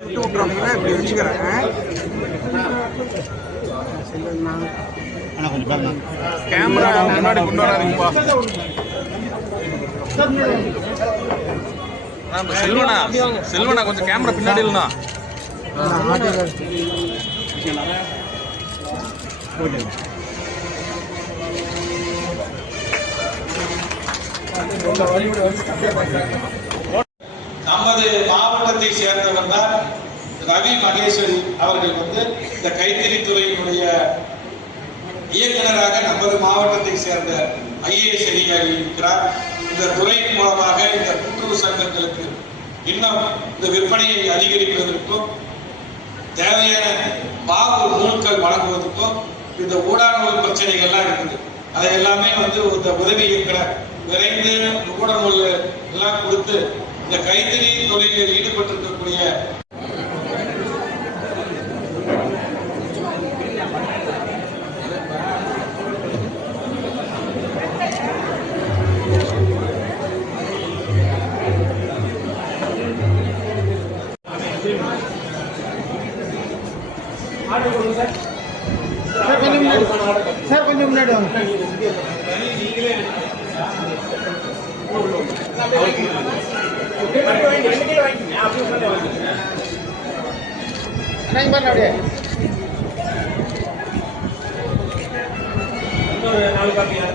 இப்படி வச்சுக்கிறேன். கேமரா முன்னாடி கொண்டு வராதுப்பா. செல்வனா செல்வனா கொஞ்சம் கேமரா பின்னாடி இல்லைண்ணா. நமது மாவட்டத்தை சேர்ந்தவர் தான் ரவி மகேஸ்வரி அவர்கள் இந்த கைத்தறித்துறையினுடைய இயக்குநராக நமது மாவட்டத்தை சேர்ந்த ஐஏஎஸ் அதிகாரி இருக்கிறார். இந்த துறையின் மூலமாக இந்த கூட்டுறவு சங்கங்களுக்கு இன்னும் இந்த விற்பனையை அதிகரிப்பதற்கும் தேவையான பாகு நூல்கள் வழங்குவதற்கும் இந்த ஊடாநூல் பிரச்சனைகள்லாம் இருக்குது. அதை எல்லாமே இந்த உதவி இயக்குனர் விரைந்து ஊடநூல் எல்லாம் கொடுத்து இந்த கைத்தறி தொழிலில் ஈடுபட்டிருக்கக்கூடிய சார் கொஞ்சம் முன்னாடி வாங்க. அப்படியே 4 காப்பியா